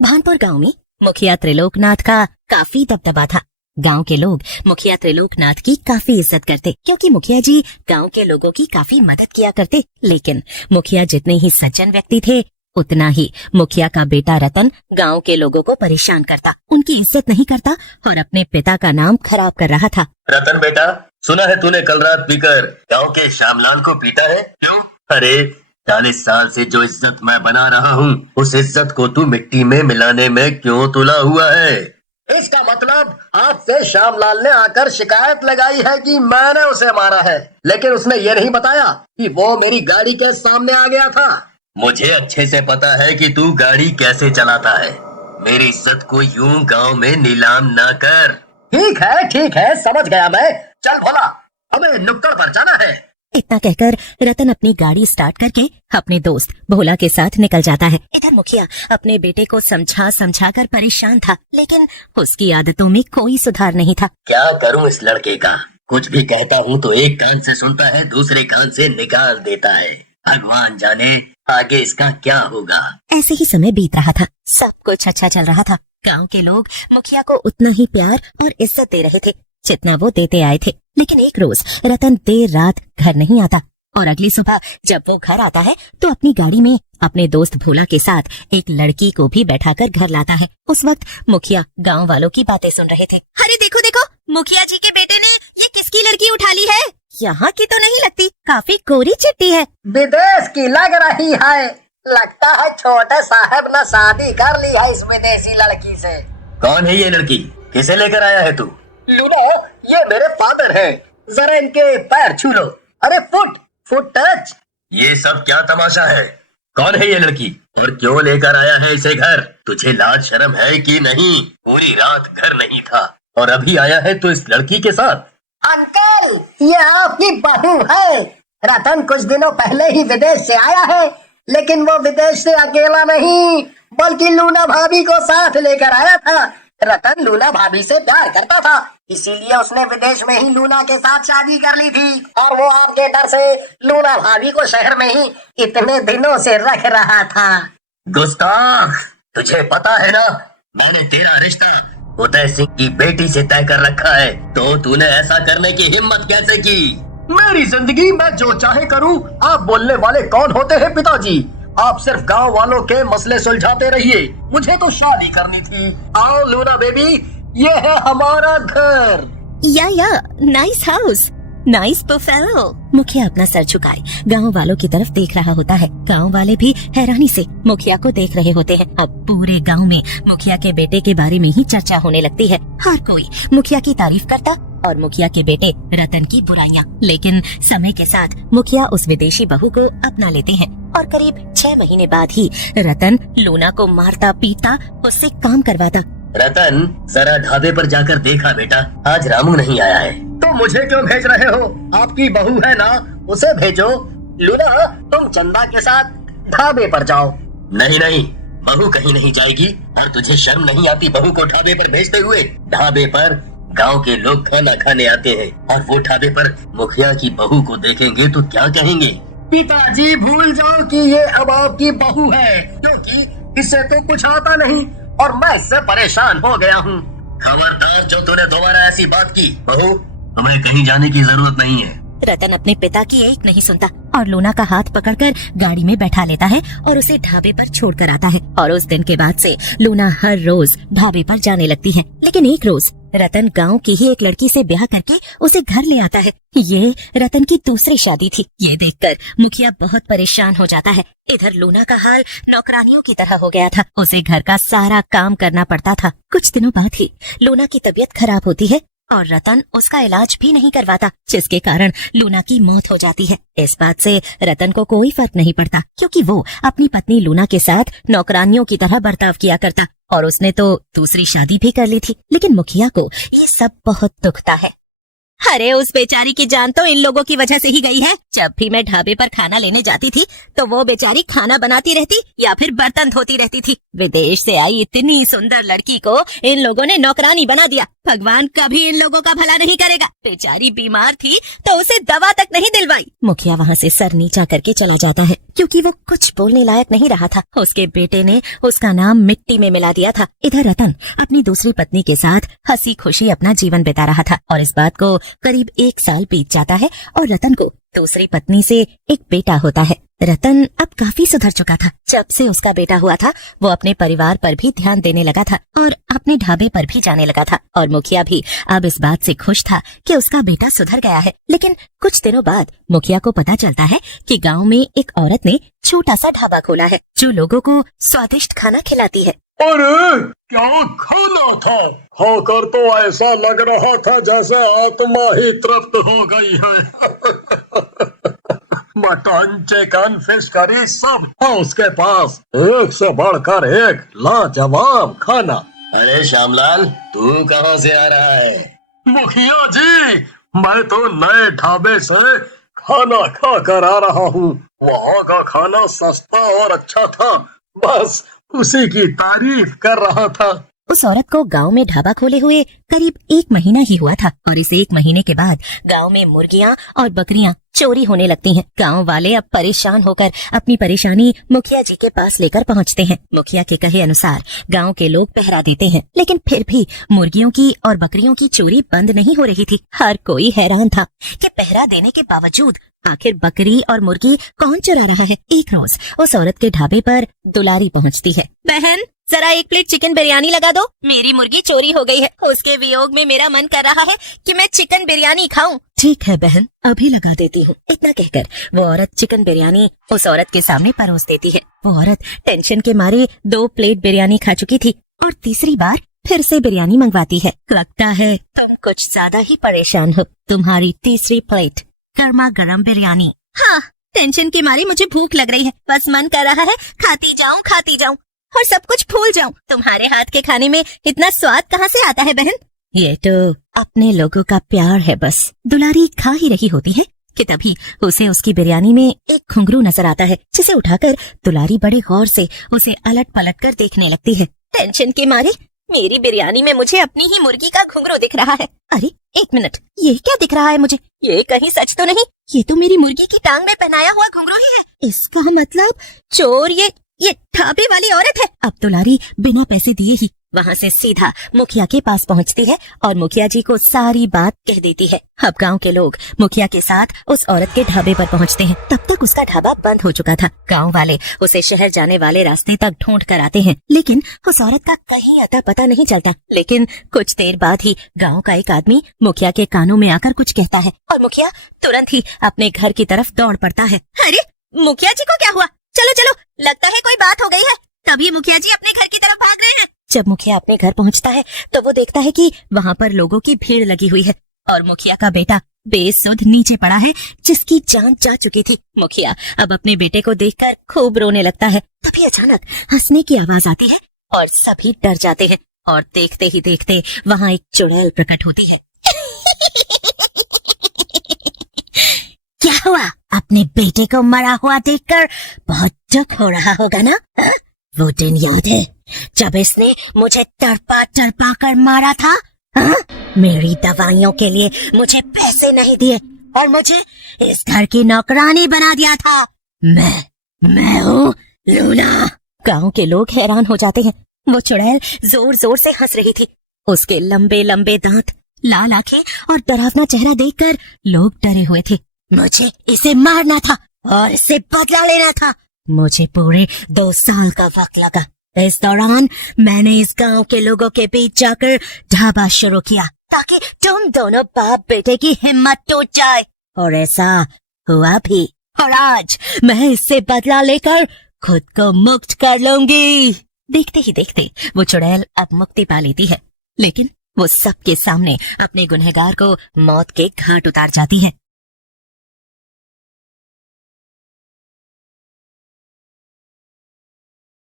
भानपुर गांव में मुखिया त्रिलोकनाथ का काफी दबदबा था। गांव के लोग मुखिया त्रिलोकनाथ की काफी इज्जत करते क्योंकि मुखिया जी गांव के लोगों की काफी मदद किया करते। लेकिन मुखिया जितने ही सज्जन व्यक्ति थे उतना ही मुखिया का बेटा रतन गांव के लोगों को परेशान करता, उनकी इज्जत नहीं करता और अपने पिता का नाम खराब कर रहा था। रतन बेटा, सुना है तूने कल रात पीकर गांव के श्यामलाल को पीटा है? क्यों? अरे 40 साल से जो इज्जत मैं बना रहा हूँ उस इज्जत को तू मिट्टी में मिलाने में क्यों तुला हुआ है? इसका मतलब आपसे श्यामलाल ने आकर शिकायत लगाई है कि मैंने उसे मारा है, लेकिन उसने ये नहीं बताया कि वो मेरी गाड़ी के सामने आ गया था। मुझे अच्छे से पता है कि तू गाड़ी कैसे चलाता है। मेरी इज्जत को यूं गांव में नीलाम ना कर। ठीक है, समझ गया मैं। चल भोला, हमें नुक्कड़ पर जाना है। इतना कहकर रतन अपनी गाड़ी स्टार्ट करके अपने दोस्त भोला के साथ निकल जाता है। इधर मुखिया अपने बेटे को समझा कर परेशान था, लेकिन उसकी आदतों में कोई सुधार नहीं था। क्या करूं इस लड़के का? कुछ भी कहता हूं तो एक कान से सुनता है, दूसरे कान से निकाल देता है। भगवान जाने आगे इसका क्या होगा। ऐसे ही समय बीत रहा था, सब कुछ अच्छा चल रहा था। गांव के लोग मुखिया को उतना ही प्यार और इज्जत दे रहे थे जितना वो देते आए थे। लेकिन एक रोज रतन देर रात घर नहीं आता और अगली सुबह जब वो घर आता है तो अपनी गाड़ी में अपने दोस्त भोला के साथ एक लड़की को भी बैठाकर घर लाता है। उस वक्त मुखिया गांव वालों की बातें सुन रहे थे। अरे देखो देखो, मुखिया जी के बेटे ने ये किसकी लड़की उठा ली है? यहाँ की तो नहीं लगती, काफी गोरी चिट्टी है। विदेश की लग रही है। लगता है छोटे साहब ने शादी कर ली है इस विदेशी लड़की से। कौन है ये लड़की? किसे लेकर आया है तू? लूना, ये मेरे फादर हैं। जरा इनके पैर छू लो। अरे फुट टच। ये सब क्या तमाशा है? कौन है ये लड़की और क्यों लेकर आया है इसे घर? तुझे लाज शर्म है कि नहीं? पूरी रात घर नहीं था और अभी आया है तो इस लड़की के साथ। अंकल, ये आपकी बहू है। रतन कुछ दिनों पहले ही विदेश से आया है, लेकिन वो विदेश से अकेला नहीं बल्कि लूना भाभी को साथ लेकर आया था। रतन लूना भाभी से प्यार करता था, इसीलिए उसने विदेश में ही लूना के साथ शादी कर ली थी और वो आपके डर से लूना भाभी को शहर में ही इतने दिनों से रख रहा था। गुस्ताख, तुझे पता है ना मैंने तेरा रिश्ता उदय सिंह की बेटी से तय कर रखा है, तो तूने ऐसा करने की हिम्मत कैसे की? मेरी जिंदगी में जो चाहे करूं। आप बोलने वाले कौन होते हैं पिताजी? आप सिर्फ गांव वालों के मसले सुलझाते रहिए। मुझे तो शादी करनी थी। आओ लूना बेबी, ये है हमारा घर। या नाइस हाउस, नाइस बफेलो। मुखिया अपना सर झुकाए गांव वालों की तरफ देख रहा होता है। गांव वाले भी हैरानी से मुखिया को देख रहे होते हैं। अब पूरे गांव में मुखिया के बेटे के बारे में ही चर्चा होने लगती है। हर कोई मुखिया की तारीफ करता और मुखिया के बेटे रतन की बुराइयां। लेकिन समय के साथ मुखिया उस विदेशी बहू को अपना लेते हैं और करीब 6 महीने बाद ही रतन लूना को मारता पीटता उससे काम करवाता। रतन, जरा ढाबे पर जाकर देखा बेटा, आज रामू नहीं आया है। तो मुझे क्यों भेज रहे हो? आपकी बहू है ना, उसे भेजो। लूना, तुम चंदा के साथ ढाबे पर जाओ। नहीं, बहू कहीं नहीं जाएगी। और तुझे शर्म नहीं आती बहू को ढाबे पर भेजते हुए? ढाबे पर गांव के लोग खाना खाने आते हैं और वो ढाबे पर मुखिया की बहू को देखेंगे तो क्या कहेंगे? पिताजी, भूल जाओ कि ये अब आपकी बहू है, क्योंकि इससे तो कुछ आता नहीं और मैं इससे परेशान हो गया हूँ। खबरदार जो तूने दोबारा ऐसी बात की। बहू, हमें कहीं जाने की जरूरत नहीं है। रतन अपने पिता की एक नहीं सुनता और लूना का हाथ पकड़कर गाड़ी में बैठा लेता है और उसे ढाबे पर छोड़ कर आता है। और उस दिन के बाद से लूना हर रोज ढाबे पर जाने लगती है। लेकिन एक रोज रतन गांव की ही एक लड़की से ब्याह करके उसे घर ले आता है। ये रतन की दूसरी शादी थी। ये देखकर मुखिया बहुत परेशान हो जाता है। इधर लूना का हाल नौकरानियों की तरह हो गया था, उसे घर का सारा काम करना पड़ता था। कुछ दिनों बाद ही लूना की तबीयत खराब होती है और रतन उसका इलाज भी नहीं करवाता, जिसके कारण लूना की मौत हो जाती है। इस बात से रतन को कोई फर्क नहीं पड़ता क्योंकि वो अपनी पत्नी लूना के साथ नौकरानियों की तरह बर्ताव किया करता और उसने तो दूसरी शादी भी कर ली थी। लेकिन मुखिया को ये सब बहुत दुखता है। अरे उस बेचारी की जान तो इन लोगों की वजह से ही गई है। जब भी मैं ढाबे पर खाना लेने जाती थी तो वो बेचारी खाना बनाती रहती या फिर बर्तन धोती रहती थी। विदेश से आई इतनी सुंदर लड़की को इन लोगों ने नौकरानी बना दिया। भगवान कभी इन लोगों का भला नहीं करेगा। बेचारी बीमार थी तो उसे दवा तक नहीं दिलवाई। मुखिया वहाँ से सर नीचा करके चला जाता है। क्योंकि वो कुछ बोलने लायक नहीं रहा था। उसके बेटे ने उसका नाम मिट्टी में मिला दिया था। इधर रतन अपनी दूसरी पत्नी के साथ हंसी खुशी अपना जीवन बिता रहा था और इस बात को करीब 1 साल बीत जाता है और रतन को दूसरी पत्नी से एक बेटा होता है। रतन अब काफी सुधर चुका था। जब से उसका बेटा हुआ था वो अपने परिवार पर भी ध्यान देने लगा था और अपने ढाबे पर भी जाने लगा था और मुखिया भी अब इस बात से खुश था कि उसका बेटा सुधर गया है। लेकिन कुछ दिनों बाद मुखिया को पता चलता है कि गांव में एक औरत ने छोटा सा ढाबा खोला है जो लोगों को स्वादिष्ट खाना खिलाती है। अरे क्या खाना था, खाकर तो ऐसा लग रहा था जैसे आत्मा ही तृप्त हो गई है। मटन, चिकन, फिश करी सब है उसके पास, एक से बढ़कर एक लाजवाब खाना। अरे श्यामलाल, तू कहाँ से आ रहा है? मुखिया जी, मैं तो नए ढाबे से खाना खा कर आ रहा हूँ। वहाँ का खाना सस्ता और अच्छा था, बस उसी की तारीफ कर रहा था। उस औरत को गांव में ढाबा खोले हुए करीब 1 महीना ही हुआ था और इस 1 महीने के बाद गांव में मुर्गियां और बकरियां चोरी होने लगती हैं। गांव वाले अब परेशान होकर अपनी परेशानी मुखिया जी के पास लेकर पहुंचते हैं। मुखिया के कहे अनुसार गांव के लोग पहरा देते हैं, लेकिन फिर भी मुर्गियों की और बकरियों की चोरी बंद नहीं हो रही थी। हर कोई हैरान था कि पहरा देने के बावजूद आखिर बकरी और मुर्गी कौन चुरा रहा है। एक रोज उस औरत के ढाबे पर दुलारी पहुंचती है। बहन, जरा 1 प्लेट चिकन बिरयानी लगा दो, मेरी मुर्गी चोरी हो गई है। उसके वियोग में मेरा मन कर रहा है कि मैं चिकन बिरयानी खाऊं। ठीक है बहन, अभी लगा देती हूँ। इतना कहकर वो औरत चिकन बिरयानी उस औरत के सामने परोस देती है। वो औरत टेंशन के मारे 2 प्लेट बिरयानी खा चुकी थी और तीसरी बार फिर से बिरयानी मंगवाती है। लगता है तुम कुछ ज्यादा ही परेशान हो। तुम्हारी तीसरी प्लेट गर्मा गर्म बिरयानी। हाँ, टेंशन के मारे मुझे भूख लग रही है, बस मन कर रहा है खाती जाऊं और सब कुछ भूल जाऊं। तुम्हारे हाथ के खाने में इतना स्वाद कहाँ से आता है बहन? ये तो अपने लोगों का प्यार है बस। दुलारी खा ही रही होती है कि तभी उसे उसकी बिरयानी में एक घुंघरू नजर आता है, जिसे उठाकर दुलारी बड़े गौर से उसे अलट पलट कर देखने लगती है। टेंशन के मारे मेरी बिरयानी में मुझे अपनी ही मुर्गी का घुंघरू दिख रहा है। अरे 1 मिनट, ये क्या दिख रहा है मुझे? ये कहीं सच तो नहीं? ये तो मेरी मुर्गी की टांग में पहनाया हुआ घुंघरू ही है। इसका मतलब चोर ये ढाबे वाली औरत है। अब दुलारी बिना पैसे दिए ही वहाँ से सीधा मुखिया के पास पहुँचती है और मुखिया जी को सारी बात कह देती है। अब गांव के लोग मुखिया के साथ उस औरत के ढाबे पर पहुँचते हैं। तब तक उसका ढाबा बंद हो चुका था। गांव वाले उसे शहर जाने वाले रास्ते तक ढूंढ कर आते हैं, लेकिन उस औरत का कहीं अता पता नहीं चलता। लेकिन कुछ देर बाद ही गाँव का एक आदमी मुखिया के कानों में आकर कुछ कहता है और मुखिया तुरंत ही अपने घर की तरफ दौड़ पड़ता है। अरे मुखिया जी को क्या हुआ? चलो चलो, लगता है कोई बात हो गई है। तभी मुखिया जी अपने घर की तरफ भाग रहे हैं। जब मुखिया अपने घर पहुंचता है तो वो देखता है कि वहाँ पर लोगों की भीड़ लगी हुई है और मुखिया का बेटा बेसुध नीचे पड़ा है, जिसकी जान जा चुकी थी। मुखिया अब अपने बेटे को देखकर खूब रोने लगता है। तभी अचानक हंसने की आवाज आती है और सभी डर जाते हैं और देखते ही देखते वहाँ एक चुड़ैल प्रकट होती है। क्या हुआ? अपने बेटे को मरा हुआ देखकर बहुत दुख हो रहा होगा ना? हा? वो दिन याद है जब इसने मुझे तड़पा कर मारा था? हा? मेरी दवाइयों के लिए मुझे पैसे नहीं दिए और मुझे इस घर की नौकरानी बना दिया था। मैं हूँ लूना। गांव के लोग हैरान हो जाते हैं। वो चुड़ैल जोर जोर से हंस रही थी। उसके लंबे लंबे दांत, लाल आंखें और डरावना चेहरा देखकर लोग डरे हुए थे। मुझे इसे मारना था और इससे बदला लेना था। मुझे पूरे 2 साल का वक्त लगा। इस दौरान मैंने इस गांव के लोगों के बीच जाकर ढाबा शुरू किया ताकि तुम दोनों बाप बेटे की हिम्मत टूट जाए, और ऐसा हुआ भी। और आज मैं इससे बदला लेकर खुद को मुक्त कर लूंगी। देखते ही देखते वो चुड़ैल अब मुक्ति पा लेती है, लेकिन वो सबके सामने अपने गुनहगार को मौत के घाट उतार जाती है।